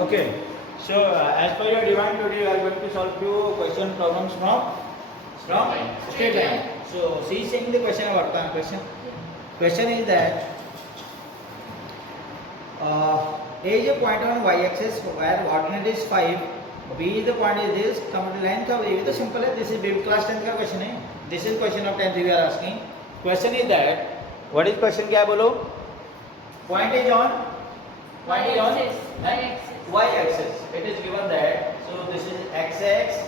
Okay. So as per your demand today, you are going to solve few question problems from straight line. So see, saying the question about the question. Question is that A is a point on y-axis where ordinate is 5. B is the point is this. Common length of A is the simple है. This is baby class 10th का question है. This is question of 10th we are asking. Question is that what is question क्या है बोलो? Point is on y-axis. It is given that. So this is x-axis.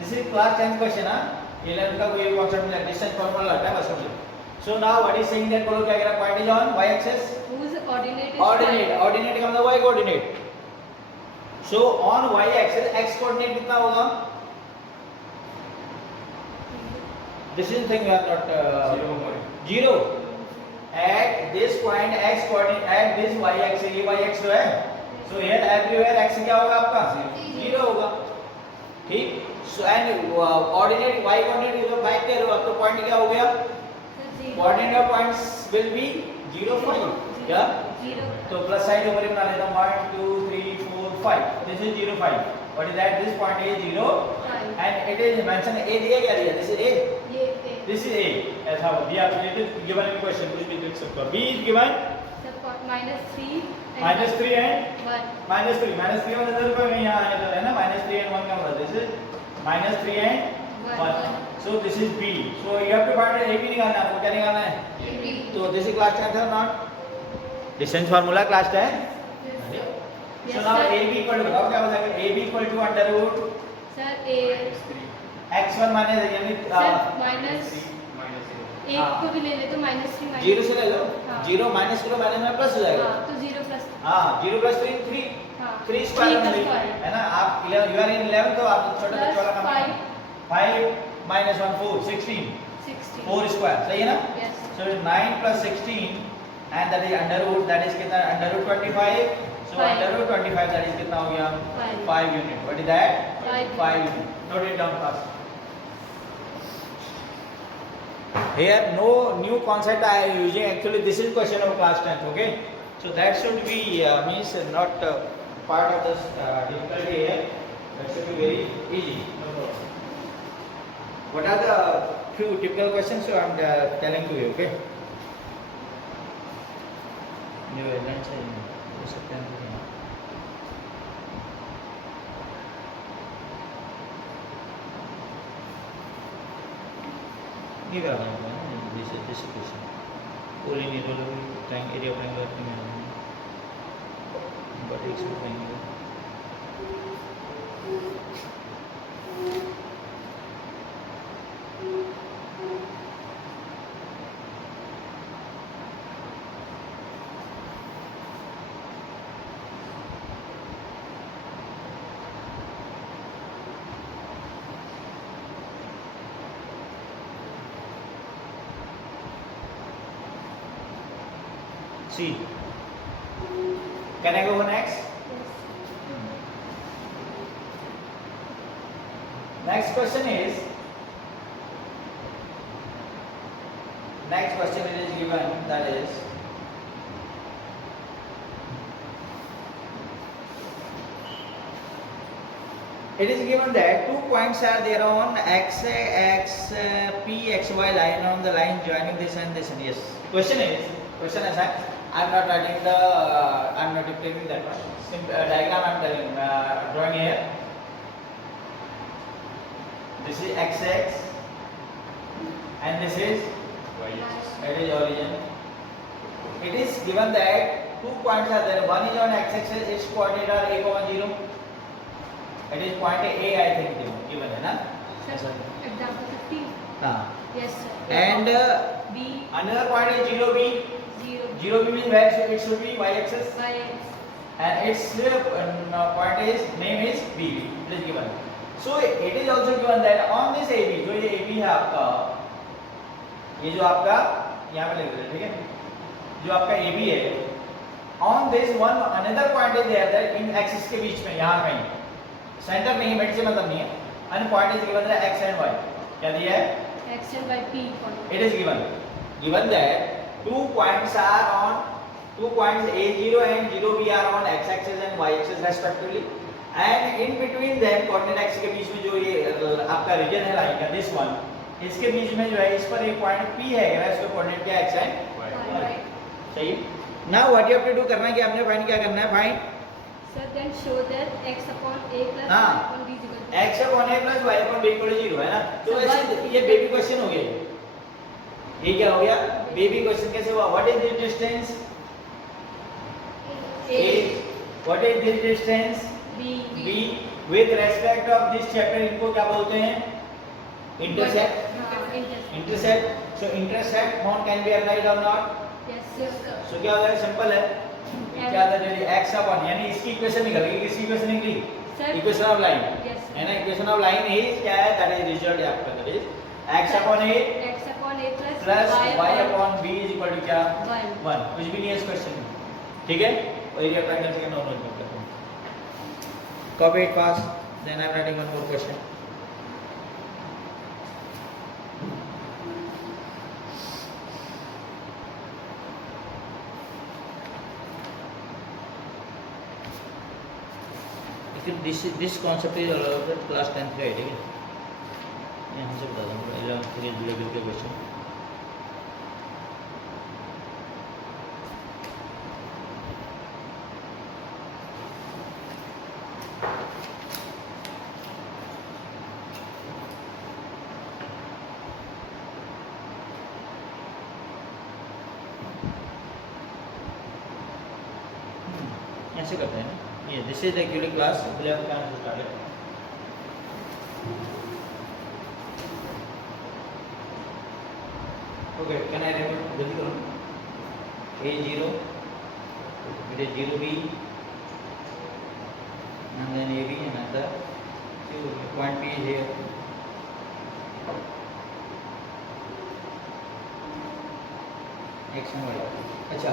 This is class 10th question हाँ. 11th का कोई concept नहीं है. Distance formula लगता है बस मुझे. So now what is saying that बोलो क्या कह रहा है? Point is on y-axis. Whose ordinate is Ordinate का मतलब y coordinate. So on y-axis x coordinate कितना होगा? This is the thing we are not 0. At this point x coordinate at this y-axis ये y-axis है. So here everywhere x क्या होगा आपका? 0 होगा. ठीक? So and ordinate y coordinate is 5 कह रहे हो आप तो point क्या हो गया? Coordinate of points will be 0, 5. क्या? 0. तो प्लस साइड ऊपर ही बना लेता हूँ 1 2 3 4 5. This is 0 5. What is that? This point is 0 and it is mentioned A दिया क्या दिया? This is A. ये This is A. ऐसा दिया आपने तो given in question कुछ भी देख सकते हो. B is given -3 -3 and 1. -3 मतलब इधर पर नहीं यहाँ आने है ना -3 and 1 का मतलब this is -3 and 1. So this is B. So you have to find A B निकालना है आपको क्या निकालना है? AB. तो this is class 10 है or not? Distance formula class 10. Yes, So now sir. AB equal to बताओ क्या हो जाएगा? AB equal to under root Sir, A. x1 minus यानी Sir, minus एक को भी ले ले तो -3 जीरो से ले लो. हाँ. 0 माइनस करो माइनस में प्लस हो जाएगा. हाँ तो 0 प्लस हाँ 0 प्लस 3 3 हाँ 3 स्क्वायर का में square. है ना. आप 11 you are in 11 तो आप छोटा Plus बच्चा वाला काम 5 minus 1 4 16 16. 4 स्क्वायर सही है ना. Yes. So 9 plus 16 and that is under root that is कितना under root 25. So 5. under root 25 that is कितना हो गया 5. 5 unit. What is that? 5. 5 unit. Note it down fast. Here no new concept I am using. Actually this is question of class 10th. Okay. So that should be means not part of this difficulty here. That should be very easy. No problem. What are the few typical questions? So I am telling to you. Okay. New lunch हो सकते हैं. Give up. This is question. Pulling it all over. Triangle area of triangle. But it's triangle. C. Can I go next? Next question is. Next question it is given that is. It is given that 2 points are there on x, p, x, y line on the line joining this and this and yes. Question is I am not writing the I am not depicting that one. Simple diagram I am telling drawing here. This is x and this is it is origin. It is given that 2 points are there. One is on x axis, its coordinate are a, 0. It is point A I think given है ना. Sir, example 15. हाँ. Yes, sir. And B. another point is 0B. 0. 0B means where it should be y-axis. Y. And its point is name is B. It is given. So it is also given that on this AB जो ये AB है आपका ये जो आपका यहाँ पे लिख देते ठीक है जो आपका AB है on this one another point is there that in axis के बीच में यहाँ कहीं सेंटर नहीं है मिड से मतलब नहीं है and point is given that x and y क्या दिया है X and Y P. it is given that 2 points are on 2 points A0 and 0B are on x axis and y axis respectively, and in between them coordinate x के बीच में जो ये आपका reason है line का, this one, इसके बीच में जो है इस पर एक पॉइंट P है, इसका कोऑर्डिनेट क्या x है, सही। Now what you have to do, करना क्या आपने, फाइंड क्या करना है, find Sir, then show that x upon a plus हाँ, y upon b is equal to x upon a plus y upon b equal to 0 है ना। तो ऐसे ये बेबी क्वेश्चन हो गया, ये क्या हो गया, बेबी क्वेश्चन कैसे हुआ, what is the distance a, what is the distance b b with respect of this chapter, इनको क्या बोलते हैं, intercept, intercept. Intercept. So intercept found can be applied और नॉट, Yes, sir. सो क्या होगा, सिंपल है, क्या था चलिए x अपॉन, यानी इसकी इक्वेशन निकल गई, किसकी इक्वेशन निकली, Sir. Equation of line, Yes. है ना, इक्वेशन ऑफ लाइन इज क्या है, दैट इज रिजल्ट आपका, that is x upon a X upon a plus plus y y upon upon b is equal to क्या, 1. 1, कुछ भी नहीं है इस क्वेश्चन में, ठीक है। और ये अप्लाई कर सके नॉर्मल करते हैं, copy it fast, then I am writing one more question. This concept is all class 10th का है, ठीक है, यहाँ से बता दूँगा 11th लेवल के क्वेश्चन। ऐसे करते हैं ना, ये this is actually class 11th का आंसर स्टार्ट है। ओके, कैन आई रिमेंबर, जल्दी करो, A0 it is 0B and then AB another, so point P is here, x and y। अच्छा,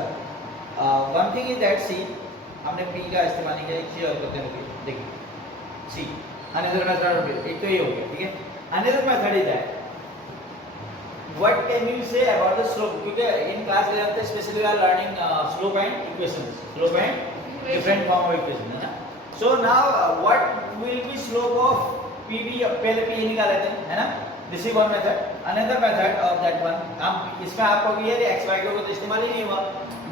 वन थिंग इज दैट, सी हमने P का इस्तेमाल नहीं किया, एक चीज और करते हैं, देखिए सी अनदर मेथड, एक तो ये हो गया, ठीक है। Another method is that what can you say about the slope, क्योंकि in class 11th especially we are learning slope and equations, slope and different form of equation, है ना। so now what will be slope of PB, पहले P निकाल लेते हैं, है ना, this is one method, another method of that one, हम इसमें आपको भी ये x y को तो इस्तेमाल ही नहीं हुआ,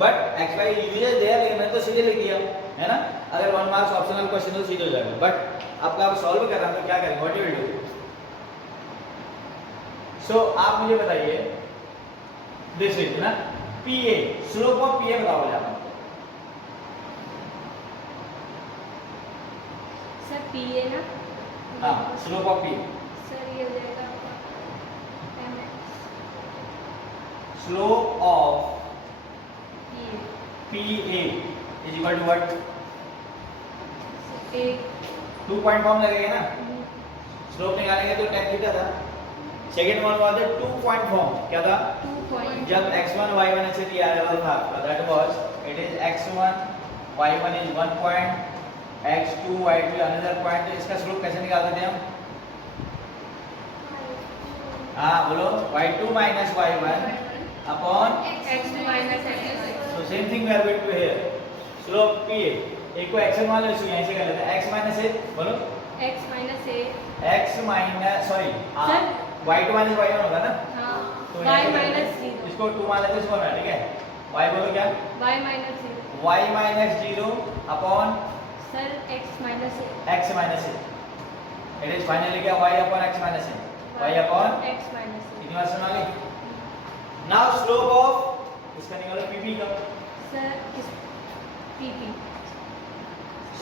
but x y uses there, लेकिन मैं तो सीधे लिख दिया, है ना, अगर 1 मार्क्स ऑप्शनल क्वेश्चन तो सीधे हो जाएगा, बट आपका आप सॉल्व कर रहा हूं तो क्या करेंगे, व्हाट यू विल डू। सो आप मुझे बताइए, दिस इज ना PA, स्लोप ऑफ PA बताओ मुझे आप। सर PA ना, हाँ, स्लोप ऑफ PA, सर ये हो जाएगा mx slope of PA PA is equal to what, एक 2 पॉइंट फॉर्म लगेगा ना, स्लोप निकालेंगे तो tan थीटा था, second one was the 2 point form, क्या था, 2 पॉइंट, जब x1 y1 ऐसे दिया है था, that was it is x1 y1 is 1 point, x2 y2 another point, तो इसका स्लोप कैसे निकालते थे हम, हाँ बोलो, y2 minus y1 upon, x minus x, so same thing we are going to here, slope PA, एक को x मान लो, इसको यहीं से कर लेते हैं, x माइनस a, बोलो x minus a, x minus, sorry sir y2 minus y1 होगा ना, हाँ तो y यहाँ से minus करते हैं, 0, इसको 2 मान लेते हैं, इसको ना, ठीक है, y बोलो क्या, y minus 0, y minus 0 upon sir x minus a, x minus a, it is finally क्या, y upon x minus a, y upon, x minus a, कितनी बार सुना गई। नाउ स्लोप ऑफ, इसका निकालो PB का, सर इस PP,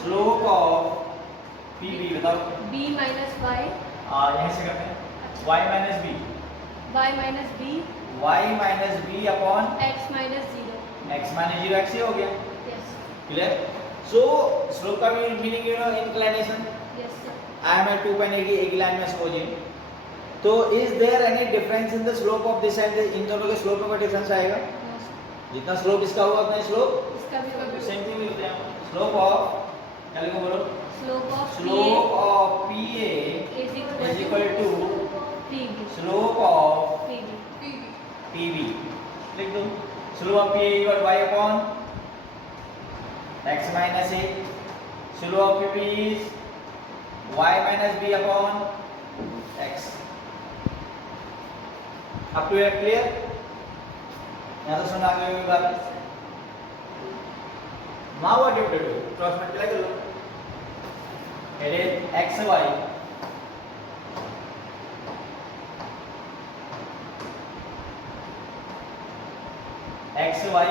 स्लोप ऑफ PB बताओ, b minus y, यहीं से करते हैं, y minus b, y minus b, y minus b upon x minus 0, x minus 0, x ही हो गया, yes, क्लियर। सो स्लोप का भी meaning you know, inclination, yes sir, I am at 2 point एक ही लाइन में सपोजिंग, तो is there any difference in the slope of this and in दोनों के स्लोप में कोई डिफरेंस आएगा, no sir, जितना स्लोप इसका होगा उतना स्लोप इसका भी सेम थिंग लिखते हैं, स्लोप ऑफ, क्या लिखो बोलो, slope of slope of PA is is equal to PB, slope of PB, PB, लिख दो, slope of PA equal y upon x minus a. Slope of PB is y minus b upon x. Up to here clear? यहाँ तो सुना आगे भी बात. Now what you have to do? Cross multiply कर लो. It is xy xy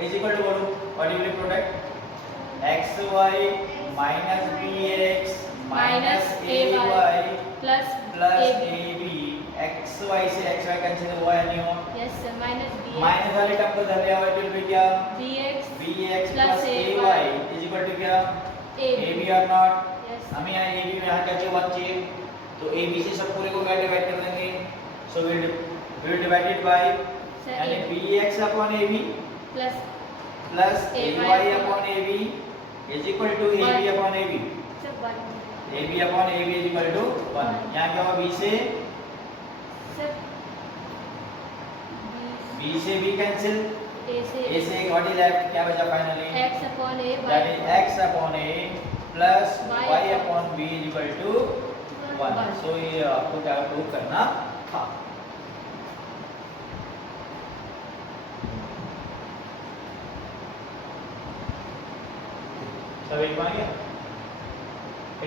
is equal to what do you will product? xy minus bx minus ay plus plus ab. ab. xy से xy cancel हुआ या नहीं हुआ? Yes sir, minus bx minus वाले term को धर लिया हुआ, it will be क्या? bx bx plus plus ay ay is equal to क्या? ab. ab or not? Yes. हमें यहाँ ab में यहाँ क्या चाहिए? 1 चाहिए, तो ab से सब पूरे को क्या डिवाइड कर देंगे? So we will divide it by Sir, यानी ab bx upon ab plus plus ay ay upon ab is equal to ab One. upon ab. sir 1. ab upon ab is equal to 1. यहाँ क्या हुआ? b से Sir b से b cancel, a से a से what is left? क्या बचा finally? x upon a That is x upon a plus y Y upon b is equal to 1. So ये आपको क्या प्रूव करना था? सब एक बार गया?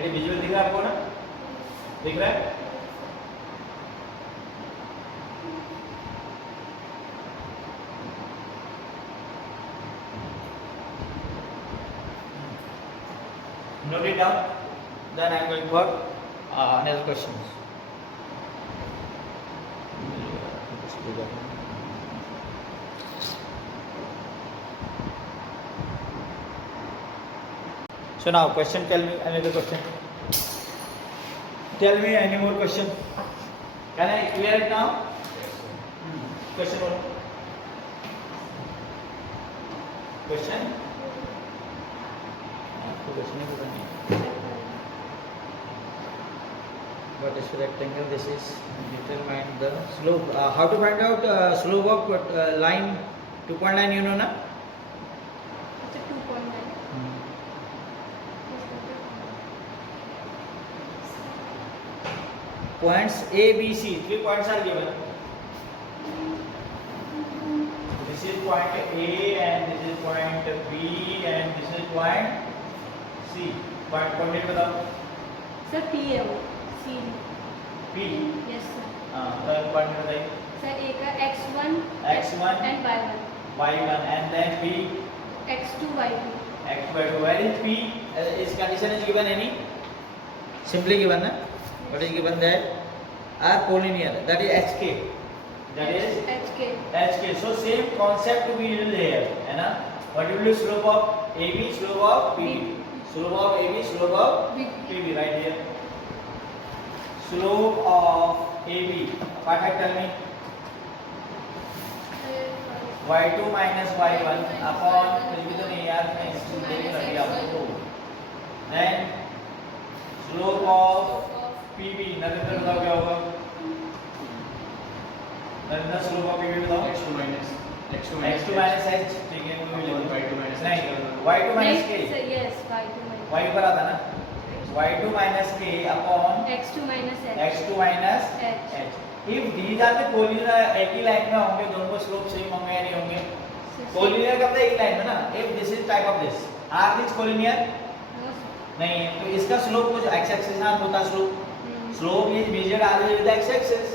ये विजुअल दिख रहा है आपको ना? दिख रहा है? Note it down. Then I am going for another questions. So now question, tell me another question. Tell me any more question. Can I clear it now? Question one. Question? What is the rectangle? This is determine the slope. How to find out slope of line 2.9? You know na? It's a 2.9. Points A, B, C. 3 points are given. This is point A and this is point B and this is point C. Point coordinate बताओ. Sir P है वो C. P. Yes sir. तो coordinate बताइए. Sir A का x1 x1 and y1. y1 and then B x2 y2. x by 2. Where is P? Is condition is given any? Simply given na? What is given there? Are collinear. That is HK. That is hk. HK. So same concept we will here, है ना? What will be slope of AB, slope of PB. Slope of AB, slope of PB right here. Slope of AB. Perfect. Tell me. y2 minus y1 upon कुछ भी तो नहीं यार, मैं इसको देख कर दिया आपको. Then slope of PB. Narendra बताओ क्या होगा? नरेंद्र slope of PB बताओ. x2 minus h. ठीक है, कोई भी y2 minus नहीं. y2 minus Sir k. yes y2 minus. y ऊपर आता ना. y2 minus k upon x2 minus h. x2 minus H. h. If these are the collinear, एक ही लाइन में होंगे, दोनों को स्लोप सेम होंगे या नहीं होंगे? कोलिनियर का मतलब एक लाइन में ना. If this is type of this, are these collinear? No, sir. नहीं है. तो इसका स्लोप कुछ x एक्सिस से होता है slope. Slope is measured always with x axis.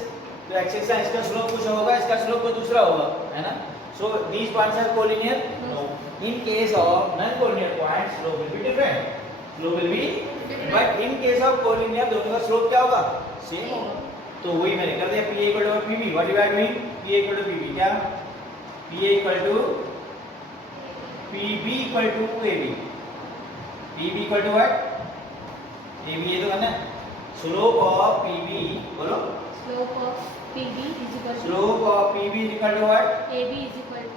तो x एक्सिस से इसका स्लोप कुछ होगा, इसका स्लोप कुछ दूसरा होगा, है ना? So these points are collinear? No. In case of non-collinear points, slope will be different. Slope will be different. But in case of collinear, दोनों का स्लोप क्या होगा? Same होगा. तो वही मैंने कर दिया. PA equal to PB. What you are doing? PA equal to PB. क्या? PA equal to PB equal to AB. PB equal to what? AB ये तो करना है. Slope of PB बोलो. Slope of PB is equal to Slope of PB is equal to what? AB is equal to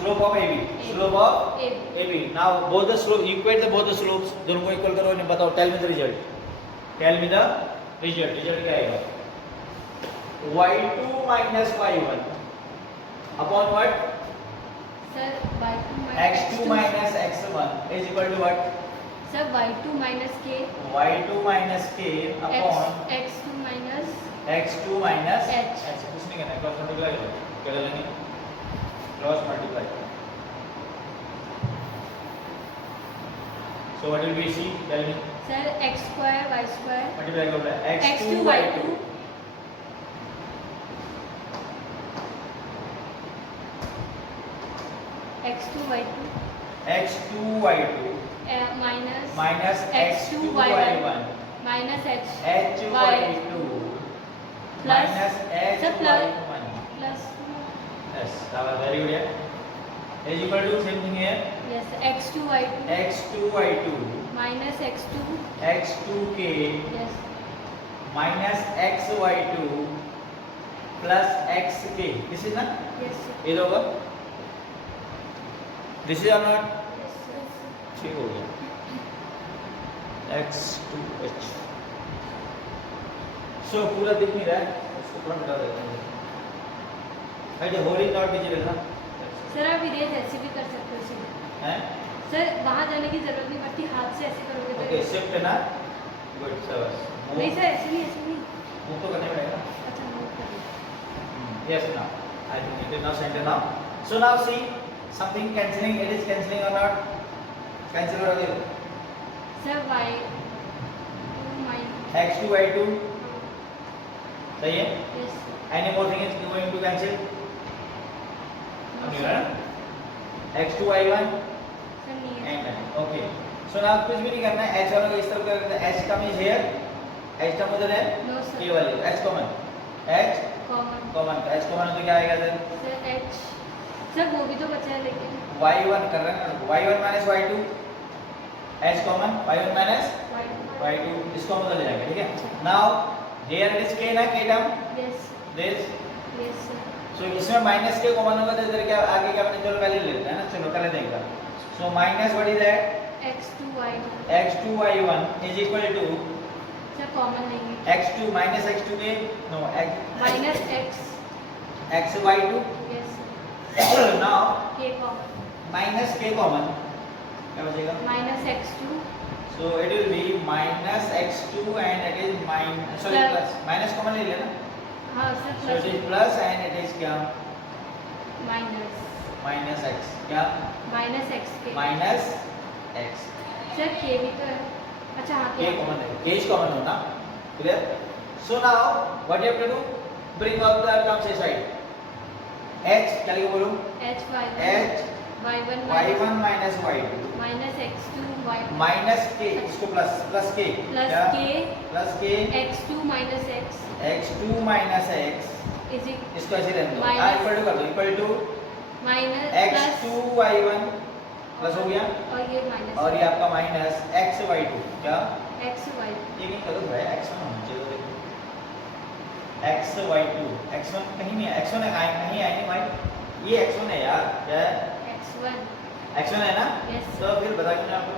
Slope of AB. Slope of AB. AB. Now both the slope, equate the both the slopes. दोनों को equal करो. इन्हें बताओ. Tell me the result. Tell me the result. Result क्या आएगा? y2 minus y1 upon what? Sir y2 x2 minus x1 is equal to what? Sir y2 minus k y2 minus k upon x2 minus x2 minus h कुछ नहीं करना है, cross multiply करो, क्या करेंगे? Cross multiply. So what will be c? Tell me. Sir x square y square multiply करो, x2 y2 x2 y2 x2 y2 minus minus x2 y1 minus h h y2 plus minus h sir, plus y1. plus Yes, that was very good. Is equal to same thing here. yes x2 y2 x2 y2 minus x2 x2k yes minus x y2 plus xk. This is not. yes sir. ये होगा. This is or not. yes sir. ठीक हो गया. x2h. So पूरा दिख नहीं रहा है, उसको थोड़ा मिटा देते हैं. भाई ये होल इज नॉट विजिबल ना. सर आप इरेज ऐसे भी कर सकते हो सीधे हैं? सर वहाँ जाने की जरूरत नहीं पड़ती हाथ से ऐसे करोगे तो ओके, शिफ्ट है ना. Good service. नहीं सर ऐसे नहीं मूव तो करने पड़ेगा. अच्छा नोट कर लो Yes, now. I think it is now center now. So now see something cancelling. It is cancelling or not? Cancel or not? Sir y2 minus x2 y2 सही है. yes Any more thing is going to cancel? no Okay, sir right? x2 y1 sir नहीं है and okay. So now कुछ भी नहीं करना है. h वालों को इस तरफ कर देते हैं. h come is here. h कम उधर है. no sir k वाली h common. h common common. h common तो क्या आएगा इधर? सर h सर वो भी तो बचा है लेकिन y1 कर रहे हैं ना. y1 minus y2 h common. y1 minus y2 y2 इसको हम उधर ले जाएंगे. ठीक है. Now here it is k ना, k term yes this. yes sir So इसमें माइनस के कॉमन होगा तो इधर क्या आगे क्या बने. चलो पहले ले लेते हैं ना. चलो पहले देखते हैं. So minus what is that? x2 y1 x2 y1 is equal to sir common नहीं है x2 minus x2 के no x minus x x y2. yes sir Now k common minus k common क्या बचेगा? minus x2 So it will be minus x2 and it is sorry Plus. plus minus common ले लेना. हाँ sir So it plus is plus and it is क्या? Minus Minus x क्या? Minus x के Minus x. Sir k भी तो है अच्छा हाँ k common है. k is common होना. Clear? So now what you have to do? Bring out the terms aside. h क्या लिखो बोलो? h y1 h y1 y1 minus y2 minus x2 y2 minus k इसको plus k plus क्या? k plus k x2 minus x x2 minus x is it इसको ऐसे रहने दो. Minus. Equal to कर दो. Equal to minus x2 y1 plus हो गया और ये माइनस और ये आपका माइनस x y2 क्या? x y ये नहीं करो भाई. x1 होना चाहिए तो देखो. x y2 x1 कहीं नहीं है. x1 है कहीं आएंगे भाई. ये x1 है यार. क्या है? x1 x1 है ना. yes तो फिर बता क्यों आपको.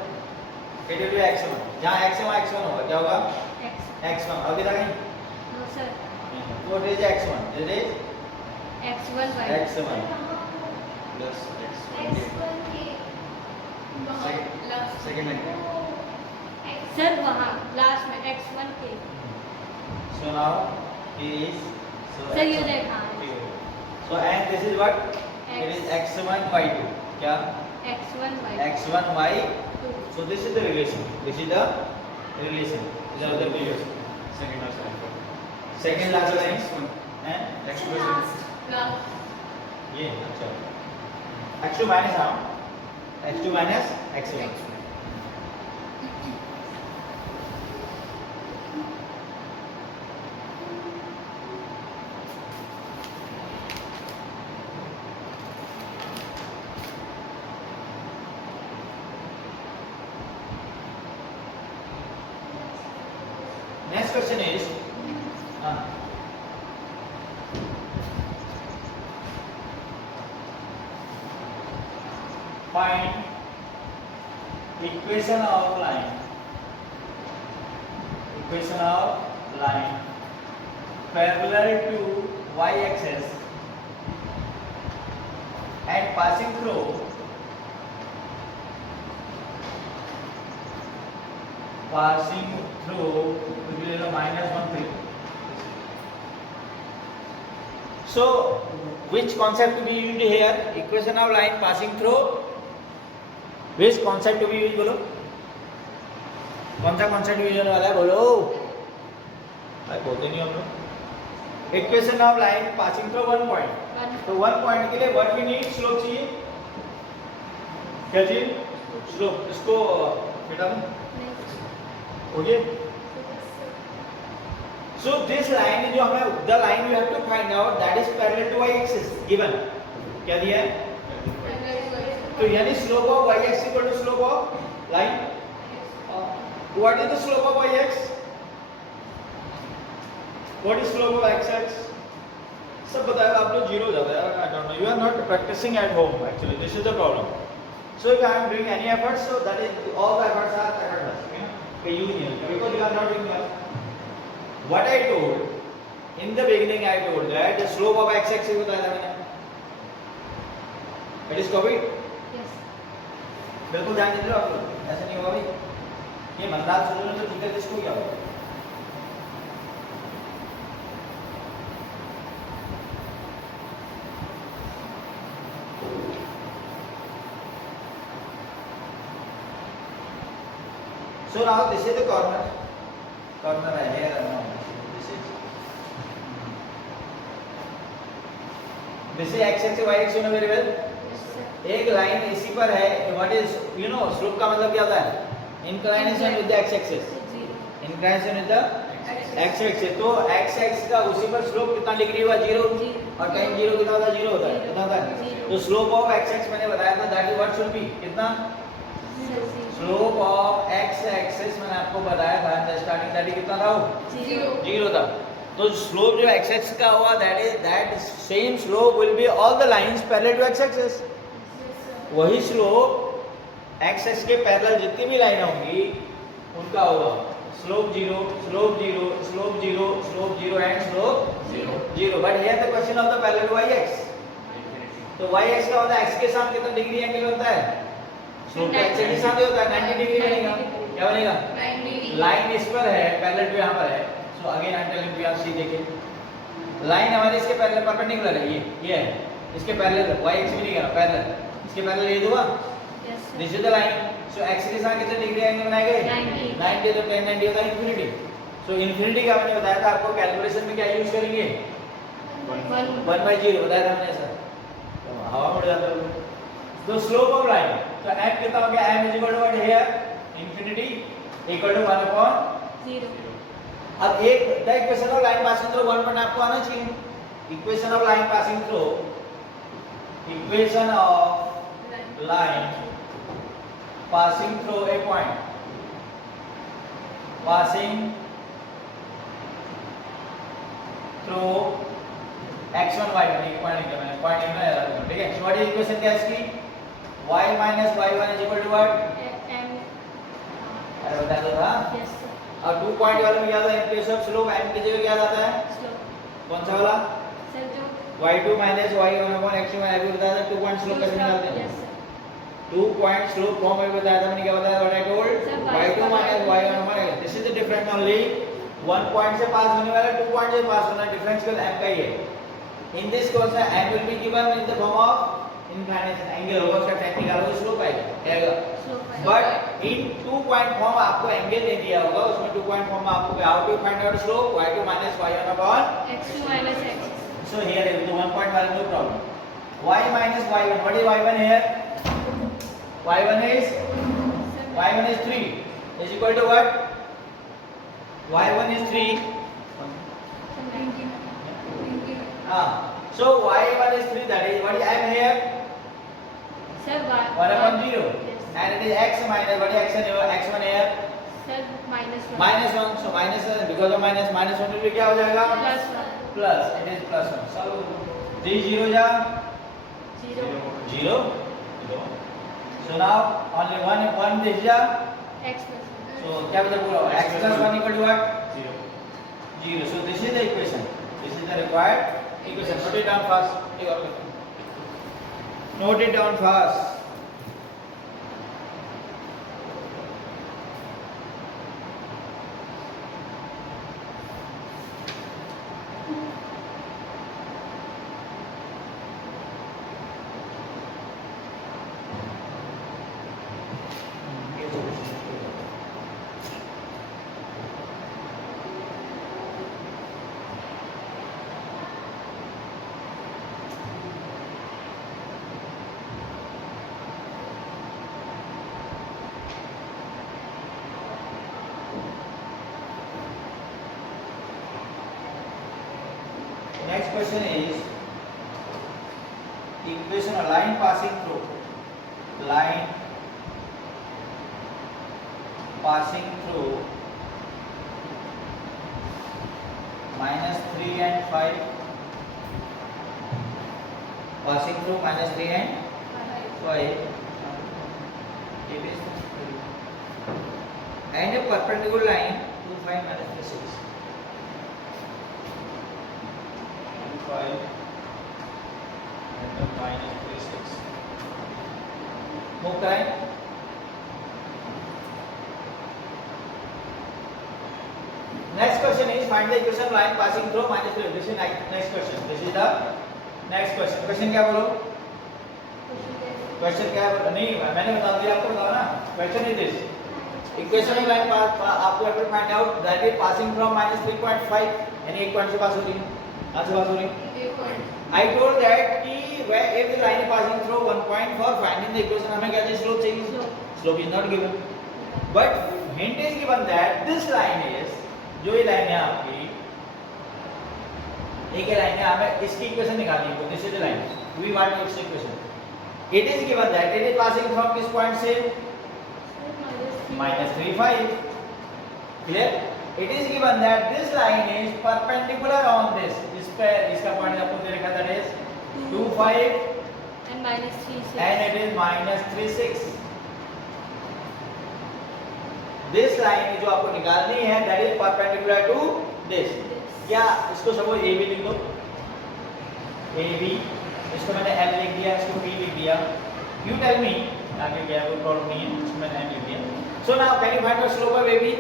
it will be x1. जहाँ x है वहाँ x1 होगा. क्या होगा? x x1 अभी तक नहीं. no sir What is x1? It is x1 y x1 plus x1 second line. Sir वहाँ लास्ट में x1 k so now it is so sir ये x1. देख हाँ ठीक है. So and this is what? It is x1 y2 क्या? x1 y x1 y2. So this is the relation. This is the relation. These are the relation. Second last line. Second last line x1 है x plus ये. अच्छा. x2 minus हाँ. x2 minus x1. Next question is find equation of line. Equation of line parallel to y-axis and passing through -1 3. So which concept to be used here? Equation of line passing through, which concept to be used बोलो, कौन सा concept use होने वाला है बोलो, भाई बोलते नहीं हम लोग. Equation of line passing through one point, तो वन पॉइंट के लिए व्हाट वी नीड, स्लोप चाहिए. क्या चाहिए? स्लोप. इसको बेटा ओके. सो दिस लाइन जो हमें the line we have to find out that is parallel to y axis given. क्या दिया है? तो यानी slope of y x equal to slope of line. What is the slope of y x? What is slope of x-axis? सब बताएगा आप लोग, zero हो जाता है. I don't know. You are not practicing at home actually. This is the problem. So if I am doing any efforts, so that is all the efforts are effortless. You know, they use it because you are not doing well. What I told in the beginning, I told that the slope of x-axis बताया था मैंने. It is copied. Yes. बिल्कुल ध्यान दीजिए आप लोग, ऐसा नहीं होगा भाई. ये मंदार सुनो तो ठीक है, इसको क्या होगा? So now this is the corner है here and now this is x axis y axis, you know very well. एक लाइन इसी पर है. What is you know slope का मतलब क्या होता है? Inclination with the x axis. Inclination with the x axis. तो x एक्सिस का उसी पर स्लोप कितना डिग्री हुआ? 0. और tan 0 कितना होता है? 0 होता है. कितना होता है? तो स्लोप ऑफ x एक्सिस मैंने बताया था that is what should be कितना? स्लोप ऑफ x एक्सिस मैंने आपको बताया था इन द स्टार्टिंग दैट कितना था? 0 था. तो स्लोप जो x एक्सिस का हुआ that same slope will be all the lines parallel to x axis. वही स्लोप x एक्सिस के पैरेलल जितनी भी लाइन होंगी उनका होगा slope 0, slope 0, slope 0, slope 0 and slope 0. But here the question of the parallel to y axis. तो y axis का होता है x के साथ कितना डिग्री एंगल होता है? स्लोप का x के साथ ही होता है 90 डिग्री बनेगा. क्या बनेगा? लाइन इस पर है, पैरेलल टू यहाँ पर है. So again I tell you, आप सी देखिए, लाइन हमारे इसके पैरेलल परपेंडिकुलर है. ये है इसके पैरेलल, y एक्सिस भी नहीं करना पैरेलल, इसके पैरेलल ये हुआ. This is the line. So x के साथ कितने डिग्री एंगल बनाए गए? 90. तो tan 90 होता है इंफिनिटी. सो इंफिनिटी का मैंने बताया था आपको, कैलकुलेशन में क्या यूज करेंगे? 1/0 बताया था मैंने ऐसा. तो हवा उड़ जाता है. तो स्लोप ऑफ लाइन, तो m कितना हो गया? m is equal to what here? Infinity equal to 1/0. अब एक the equation of line passing through 1 पर आपको आना चाहिए. Equation of line passing through, equation of line passing through a point, passing through x1 y1, एक point लिखा मैंने, point लिखना है. ठीक है. सो व्हाट इज इक्वेशन क्या इसकी? y minus y1 is equal to what? M. अरे बता दो था. Yes sir. और 2 पॉइंट वाले में क्या आता है? In place of slope m की जगह क्या आता है? Slope. कौन सा वाला? Sir जो y2 minus y1 upon x1 अभी बताया था 2 पॉइंट स्लोप कैसे निकालते हैं? Yes sir. 2 point slope form में बताया था मैंने. क्या बताया? What I told, y2 minus y1 upon x. This is the difference only. 1 point से पास होने वाला 2 पॉइंट से पास होना, डिफरेंस केवल m का ही है. In this question m will be given in the form of inclination. Angle होगा उसका, tan निकालोगे स्लोप आएगा. बट इन 2 पॉइंट फॉर्म आपको एंगल दे दिया होगा, उसमें 2 पॉइंट फॉर्म में आपको how to find out slope? y2 minus y1 upon x2 minus x. so here is the 1 point वाला no problem. y minus y1, what is y1 here? y1 is 3 is equal to what? y1 is 3. So y1 is 3, that is what is m here? Sir 1/0. And it is x minus what is x1 here? Sir minus 1. minus 1. So minus 1, because of minus 1 will be क्या हो जाएगा? Plus 1. Plus, it is plus 1. Solve. 3 0 जा 0. So now only one this ja. X plus 1. So क्या बचा पूरा? x plus 1 equal to what? 0. 0. So this is the equation. This is the required equation. Put it down fast. Note it down fast. Next question is equation a line passing through -3 and 5 passing through -3 and 5 it is and a perpendicular line to find -6 5 and then minus 3 6. move karen. Next question is find the equation of line passing through -3. This is next question. This is the next question. Question क्या बोलो? Question क्या है? नहीं मैंने बता दिया आपको बताओ ना. Question is this. Equation of line आपको have to find out that is passing from -3.5 यानी एक पॉइंट से पास हो रही है. आज से पास हो रही है. I told that कि where if the line is passing through one point for finding the equation हमें क्या चाहिए? Slope चाहिए. Slope is not given. But hint is given that this line is जो ये लाइन है आपकी एक लाइन है हमें इसकी इक्वेशन निकालनी है. This is the line we want its equation. It is given that it is passing from किस पॉइंट से -3.5. Clear. It is given that this line is perpendicular on this. इस पे इसका पॉइंट आपको दे रखा था that is 2.5 and -3 and it is -3.6. This line जो आपको निकालनी है that is perpendicular to this. क्या इसको सब ए बी लिख दो. ए बी इसको मैंने एल लिख दिया इसको बी लिख दिया. यू टेल मी आगे क्या कोई प्रॉब्लम नहीं है. इसको मैंने एल लिख दिया. So now can you find the slope of A B.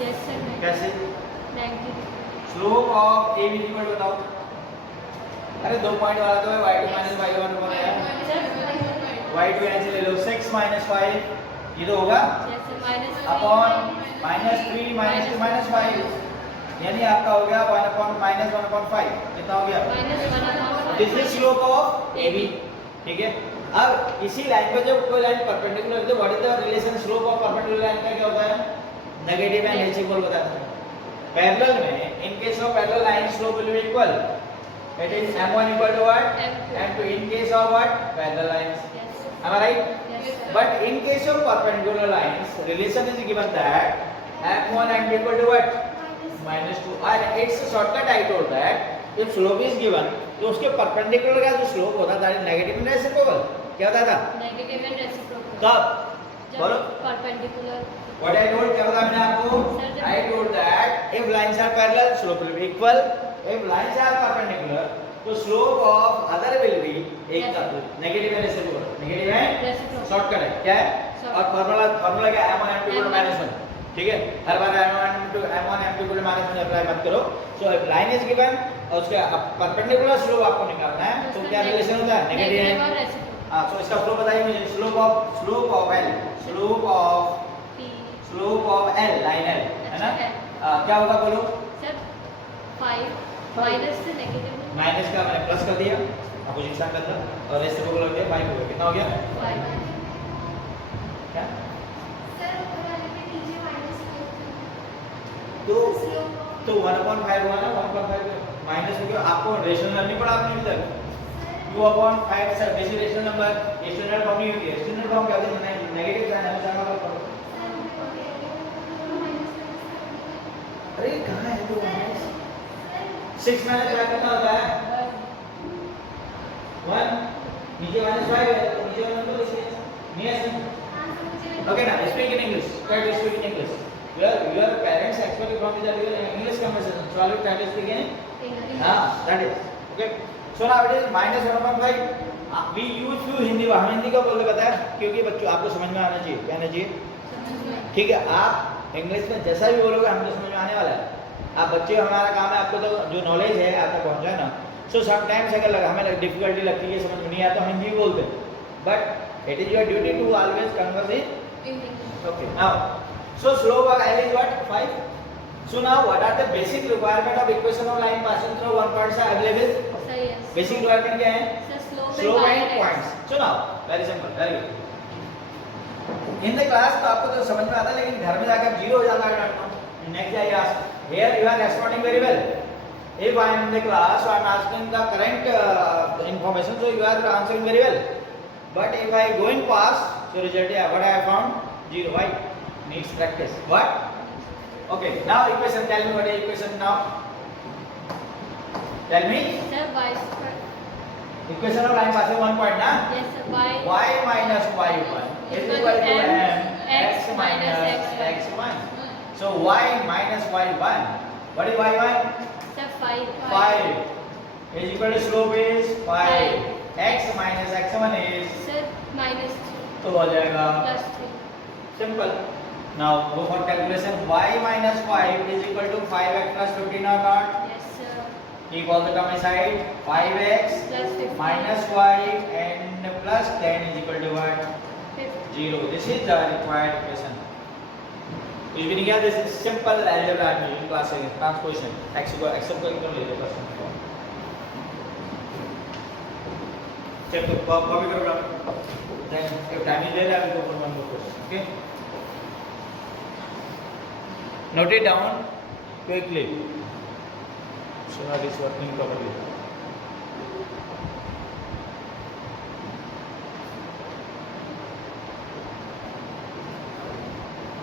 yes sir कैसे 90 slope of A B equal बताओ. अरे दो पॉइंट वाला तो है y2 - y1 ऊपर है. y2 यहां से ले लो 6 - 5 ये तो होगा yes sir minus अपॉन -3 - 2 - 5 यानी आपका हो गया 1/-5 कितना हो गया. This is slope of AB. ठीक है. अब इसी लाइन पर जब कोई लाइन परपेंडिकुलर है तो what is the relation slope of perpendicular line का क्या होता है? नेगेटिव एंड एच इक्वल बताता है. पैरेलल में in case of parallel line slope will B equal. It is m1 equal to what? m2 in case of what? Parallel lines. yes Am I right? yes sir. But in case of perpendicular lines, relation is given that m1 and equal to what? -2. And it's a shortcut. I told that if slope is given, तो उसके perpendicular का जो slope होता है that is negative and reciprocal. क्या होता था? negative and reciprocal कब? जब बोलो. perpendicular What I told क्या बताया मैंने आपको? Sir, जब- I told that if lines are parallel, slope will be equal. If lines are perpendicular, तो slope of other will be एक Yes. negative and reciprocal. Negative and reciprocal shortcut है क्या है. Shortcut. और फॉर्मूला क्या है m1 m2 को -1. ठीक है. हर बार m1 m2 को -1 अप्लाई मत करो. So if line is given और उसका परपेंडिकुलर स्लोप आपको निकालना है तो क्या रिलेशन होता है? नेगेटिव negative है. और reciprocal हां सो इसका स्लोप बताइए मुझे. Slope of L P slope of L line L है ना. अच्छा, क्या होगा बोलो. सर 5 माइनस से नेगेटिव माइनस का मैंने प्लस कर दिया अपोजिट साइन कर दिया और रेसिप्रोकल कर दिया 5 हो गया. कितना हो गया? 5 क्या सर ऊपर वाले पे नीचे माइनस तो 1/5 हुआ ना. 1/5 माइनस हो गया. आपको रेशनल नहीं पढ़ा आपने अभी तक. 2/5 sir basic rational number standard form नहीं होती है. स्टैंडर्ड फॉर्म क्या होती है? नेगेटिव साइन है. साइन वाला पढ़ो. अरे कहां है तो 6 - 5 कितना होता है? 1 नीचे -5 है तो नीचे वाला नंबर इसलिए नहीं है. Okay, now speak in English. Try to speak in English. Your parents expect from the English conversation. So I will try to speak in. English That is okay. So now it is minus 1/5. We use few Hindi, हम हिंदी का बोलते पता है क्योंकि बच्चों आपको समझ में आना चाहिए, क्या आना चाहिए, ठीक है। आप इंग्लिश में जैसा भी बोलोगे हमको समझ में आने वाला है। आप बच्चे, हमारा काम है आपको तो जो नॉलेज है आप तक पहुंचाए ना। सो समटाइम्स अगर हमें डिफिकल्टी लगती है, समझ में नहीं आता, हम हिंदी बोलते हैं, but it is your duty to always converse in okay. Now so slope of L is what 5. So now what are the basic requirement of equation of line passing through one point are available? सही है Basic requirement क्या है? Sir Slope slope and points. So now very simple, very good. In the class तो आपको तो समझ में आता है, लेकिन घर में जाकर जीरो हो जाता है। Next day I ask, here you are responding very well. If I am in the class, so I am asking the current information, so you are answering very well. But if I go in past, so result what I have found? Zero. Why? Needs practice. What? Okay. Now equation. Tell me what is equation now. Tell me. Sir y square Equation of line passing one point, na? Yes sir Y minus y1 is equal to m x minus x1. So y minus y1. What is y1? Sir 5 5 is equal to slope is 5. X minus x1 is sir -3 तो हो जाएगा +3 simple. Now go for calculation. Y minus 5 is equal to 5x plus 15 or not? Yes sir Keep all the term aside. 5x +15 minus y and plus 10 is equal to what? 0. This is the required equation. If you get this is simple algebra in class transposition. X को एकदम ले लो question को। Check तो copy करो ना। Then if time is there, I will go for one more question. Okay. Note it down quickly. So that is working properly.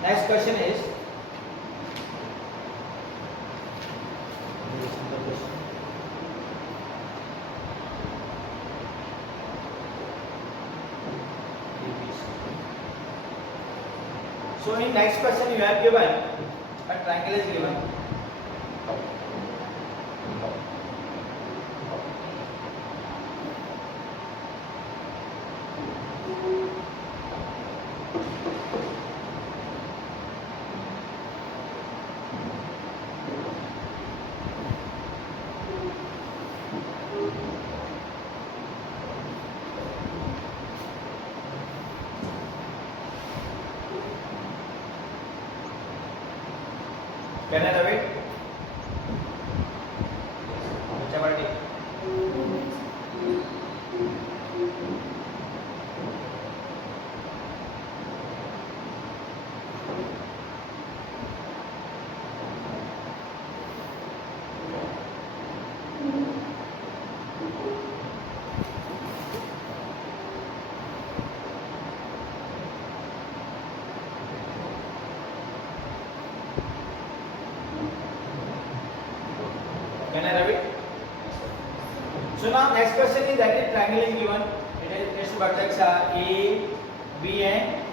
Next question is. So in next question you have given a triangle is given. Can I have it? Chaparti. Can I have it? So now next question is that a triangle is given. It is its vertex are A, B and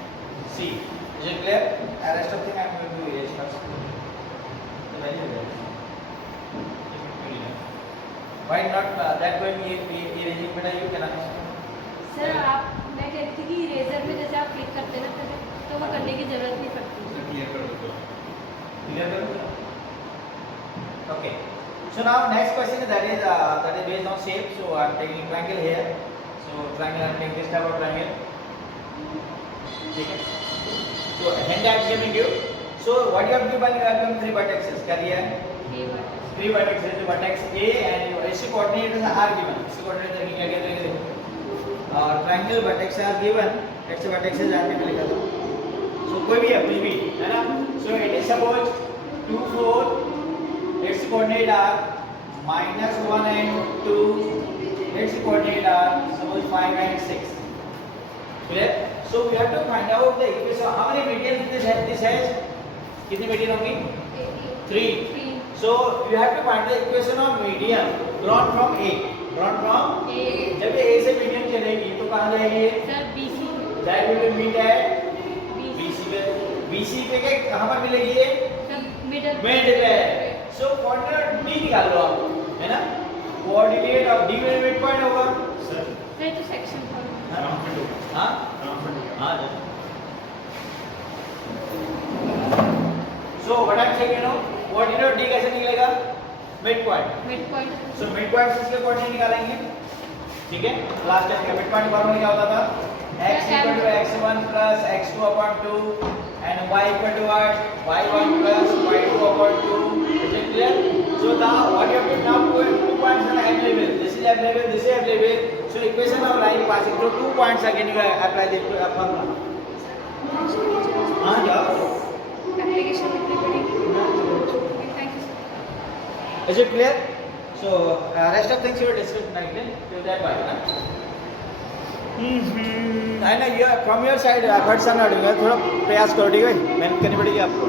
C. Is it clear? The rest of thing I am going to erase first. The value there. Why not that going erasing better you can understand? Sir आप मैं कहती थी कि eraser में जैसे आप click करते हैं ना तो वो करने की जरूरत नहीं पड़ती। Clear कर दो. Clear कर दो. Okay. So now next question is that is based on shape. So I am taking triangle here. So triangle I am taking this type of triangle. Okay. So hand I am giving you. So what you have given? You have given three vertices. क्या दिया है? Three vertices. So vertex A and your AC coordinate are given. AC coordinate देखिए क्या कहते हैं? और triangle vertex are given. X vertices are भी लिखा था. So कोई भी है कुछ भी है ना? So it is suppose 2 4. Its coordinate are -1 and 2. Its coordinate are suppose 5 and 6. Clear? So we have to find out the equation. How many medians this has? This has कितनी median होगी? 3. So you have to find the equation of median drawn from A. Drawn from A. जब ये A से median चलेगी तो कहाँ जाएगी? Sir BC That will meet at BC पे. BC पे के कहाँ पर मिलेगी ये? मिडल मिड पे. So coordinate D निकाल लो आप, है ना? कोऑर्डिनेट ऑफ डी में मिड पॉइंट होगा सर नहीं तो सेक्शन पर राउंड होगा हाँ राउंड होगा हाँ so what I am saying you know coordinate of D कैसे निकलेगा mid point mid point so mid point से इसके कोऑर्डिनेट निकालेंगे ठीक है लास्ट टाइम का मिड पॉइंट फॉर्मूला क्या होता था x equal to x1 plus x2 upon 2 and y equal to what y1 plus y2 upon 2 is it clear so now what you have to now two points are available this is available this is available so equation of line passing through 2 points again you apply the formula हाँ जाओ application लिखनी पड़ेगी thank you sir is it clear so rest of things you will discuss next till that part ना I know you from your side efforts are not doing थोड़ा प्रयास करो ठीक है मेहनत करनी पड़ेगी आपको